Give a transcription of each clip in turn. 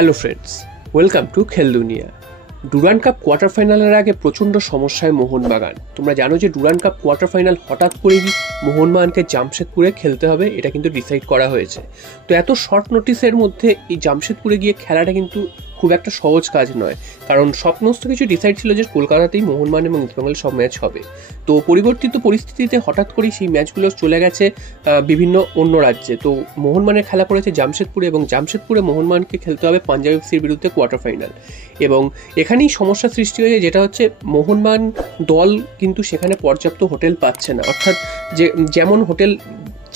Hello friends, welcome to খেল দুনিয়া। Durand cup quarter ফাইনালের আগে প্রচণ্ড সমস্যায় মোহনবাগান। তোমরা জানো যে ডুরান্ড কাপ কোয়ার্টার ফাইনাল হঠাৎ করেই মোহনবাগানকে জামশেদপুরে খেলতে হবে, এটা কিন্তু ডিসাইড করা হয়েছে। তো এত শর্ট নোটিসের মধ্যে এই জামশেদপুরে গিয়ে খেলাটা কিন্তু খুব একটা সহজ কাজ নয়, কারণ সমস্ত কিছু ডিসাইড ছিল যে কলকাতাতেই মোহনবাগান এবং ইস্টবেঙ্গল সব ম্যাচ হবে। তো পরিবর্তিত পরিস্থিতিতে হঠাৎ করেই সেই ম্যাচগুলো চলে গেছে বিভিন্ন অন্য রাজ্যে। তো মোহনবাগানের খেলা পড়েছে জামশেদপুরে, এবং জামশেদপুরে মোহনবাগানকে খেলতে হবে পাঞ্জাব এফসির বিরুদ্ধে কোয়ার্টার ফাইনাল। এবং এখানেই সমস্যা সৃষ্টি হয়েছে, যেটা হচ্ছে মোহনবাগান দল কিন্তু সেখানে পর্যাপ্ত হোটেল পাচ্ছে না, অর্থাৎ যেমন হোটেল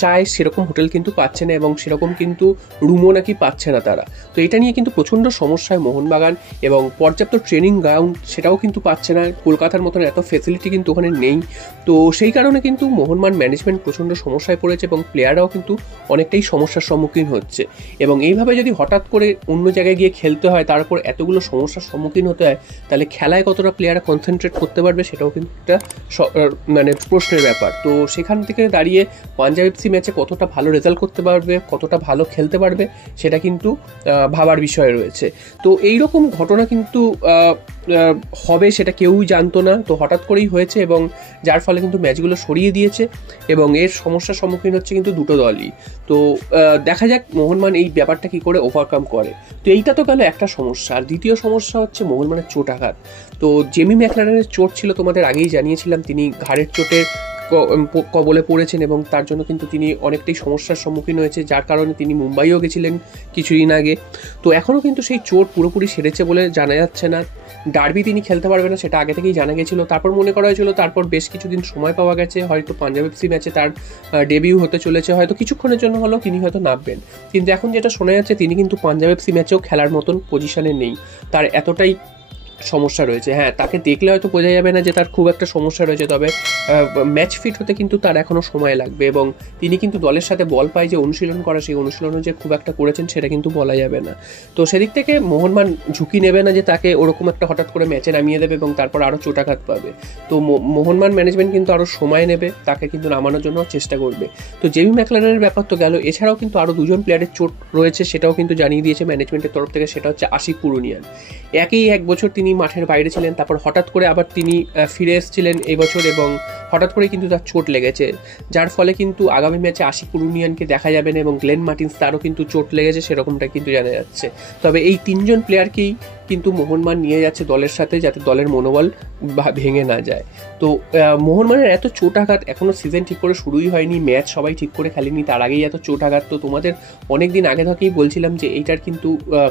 চায় সেরকম হোটেল কিন্তু পাচ্ছে না, এবং সেরকম কিন্তু রুমও নাকি পাচ্ছে না তারা। তো এটা নিয়ে কিন্তু প্রচণ্ড সমস্যায় মোহনবাগান, এবং পর্যাপ্ত ট্রেনিং গ্রাউন্ড সেটাও কিন্তু পাচ্ছে না। কলকাতার মতন এত ফেসিলিটি কিন্তু ওখানে নেই। তো সেই কারণে কিন্তু মোহনবাগান ম্যানেজমেন্ট প্রচণ্ড সমস্যায় পড়েছে, এবং প্লেয়াররাও কিন্তু অনেকটাই সমস্যার সম্মুখীন হচ্ছে। এবং এইভাবে যদি হঠাৎ করে অন্য জায়গায় গিয়ে খেলতে হয়, তারপর এতগুলো সমস্যার সম্মুখীন হতে হয়, তাহলে খেলায় কতটা প্লেয়াররা কনসেন্ট্রেট করতে পারবে সেটাও কিন্তু একটা প্রশ্নের ব্যাপার। তো সেখান থেকে দাঁড়িয়ে পাঞ্জাব ম্যাচে কতটা ভালো রেজাল্ট করতে পারবে, কতটা ভালো খেলতে পারবে, সেটা কিন্তু ভাবার বিষয় রয়েছে। তো এইরকম ঘটনা কিন্তু হবে সেটা কেউই জানতো না, তো হঠাৎ করেই হয়েছে, এবং যার ফলে কিন্তু ম্যাচগুলো সরিয়ে দিয়েছে, এবং এর সমস্যার সম্মুখীন হচ্ছে কিন্তু দুটো দলই। তো দেখা যাক মোহনবাগান এই ব্যাপারটা কি করে ওভারকাম করে। তো এইটা তো গেল একটা সমস্যা। আর দ্বিতীয় সমস্যা হচ্ছে মোহনবাগানের চোট আঘাত। তো জেমি ম্যাকলারেনের চোট ছিল, তোমাদের আগেই জানিয়েছিলাম, তিনি ঘাড়ের চোটের কবলে পড়েছেন, এবং তার জন্য কিন্তু তিনি অনেকটাই সমস্যার সম্মুখীন হয়েছে, যার কারণে তিনি মুম্বাইও গেছিলেন কিছুদিন আগে। তো এখনও কিন্তু সেই চোট পুরোপুরি সেরেছে বলে জানা যাচ্ছে না। ডার্বি তিনি খেলতে পারবে না, সেটা আগে থেকেই জানা গেছিলো। তারপর মনে করা হয়েছিল, তারপর বেশ কিছুদিন সময় পাওয়া গেছে, হয়তো পাঞ্জাব এফসি ম্যাচে তার ডেবিউ হতে চলেছে, হয়তো কিছুক্ষণের জন্য হলেও তিনি হয়তো নামবেন। কিন্তু এখন যেটা শোনা যাচ্ছে, তিনি কিন্তু পাঞ্জাব এফসি ম্যাচেও খেলার মতন পজিশনে নেই, তার এতটাই সমস্যা রয়েছে। হ্যাঁ, তাকে দেখলে হয়তো বোঝা যাবে না যে তার খুব একটা সমস্যা রয়েছে, তবে ম্যাচ ফিট হতে কিন্তু তার এখনও সময় লাগবে, এবং তিনি কিন্তু দলের সাথে বল পায় যে অনুশীলন করা, সেই অনুশীলনও যে খুব একটা করেছেন সেটা কিন্তু বলা যাবে না। তো সেদিক থেকে মোহনবাগান ঝুঁকি নেবে না যে তাকে ওরকম একটা হঠাৎ করে ম্যাচে নামিয়ে দেবে এবং তারপর আরও চোটাঘাত পাবে। তো মোহনবাগান ম্যানেজমেন্ট কিন্তু আরও সময় নেবে, তাকে কিন্তু নামানোর জন্য চেষ্টা করবে। তো জেমি ম্যাকলারেনের ব্যাপার তো গেল, এছাড়াও কিন্তু আরও দুজন প্লেয়ারের চোট রয়েছে, সেটাও কিন্তু জানিয়ে দিয়েছে ম্যানেজমেন্টের তরফ থেকে। সেটা হচ্ছে আশিক পুরুনিয়ান। একই এক বছর তিনি মাঠের বাইরে ছিলেন, তারপর হঠাৎ করে আবার তিনি ফিরে এসেছিলেন এই বছর, এবং হঠাৎ করে কিন্তু তার চোট লেগেছে, যার ফলে কিন্তু আগামী ম্যাচে আশিক পুরুনিয়ানকে দেখা যাবে না, এবং গ্লেন মার্টিন্স তারও কিন্তু চোট লেগেছে সেরকমটা কিন্তু জানা যাচ্ছে। তবে এই তিনজন প্লেয়ারকেই কিন্তু মোহনবাগান নিয়ে যাচ্ছে দলের সাথে, যাতে দলের মনোবল ভেঙে না যায়। তো মোহনবাগানের এত চোট আঘাত, এখনও সিজন ঠিক করে শুরুই হয়নি, ম্যাচ সবাই ঠিক করে খেলেনি, তার আগেই এত চোট আঘাত। তো তোমাদের অনেক দিন আগে থেকেই বলছিলাম যে এইটার কিন্তু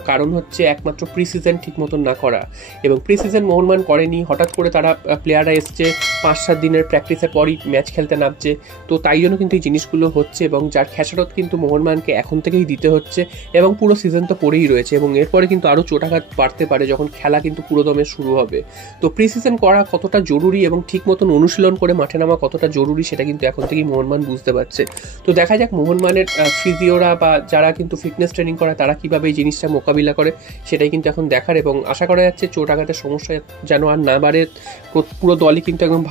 কারণ হচ্ছে একমাত্র প্রি সিজন ঠিক মতন না করা, এবং প্রি সিজন মোহনবাগান করেনি। হঠাৎ করে তারা প্লেয়াররা এসছে 5-7 দিনের প্র্যাকটিসের পরই ম্যাচ খেলতে নামছে, তো তাই জন্য কিন্তু এই জিনিসগুলো হচ্ছে, এবং যার খেসারত কিন্তু মোহনবাগানকে এখন থেকেই দিতে হচ্ছে, এবং পুরো সিজন তো পড়েই রয়েছে, এবং এরপরে কিন্তু আরও চোটাঘাত বাড়তে পারে যখন খেলা কিন্তু পুরোদমে শুরু হবে। তো প্রি সিজন করা কতটা জরুরি এবং ঠিক মতন অনুশীলন করে মাঠে নামা কতটা জরুরি, সেটা কিন্তু এখন থেকেই মোহনবাগান বুঝতে পারছে। তো দেখা যাক মোহনবাগানের ফিজিওরা বা যারা কিন্তু ফিটনেস ট্রেনিং করে তারা কীভাবে এই জিনিসটা মোকাবিলা করে, সেটাই কিন্তু এখন দেখার, এবং আশা করা যাচ্ছে চোট আঘাতের সমস্যা যেন আর না বাড়ে। পুরো দলই কিন্তু একদম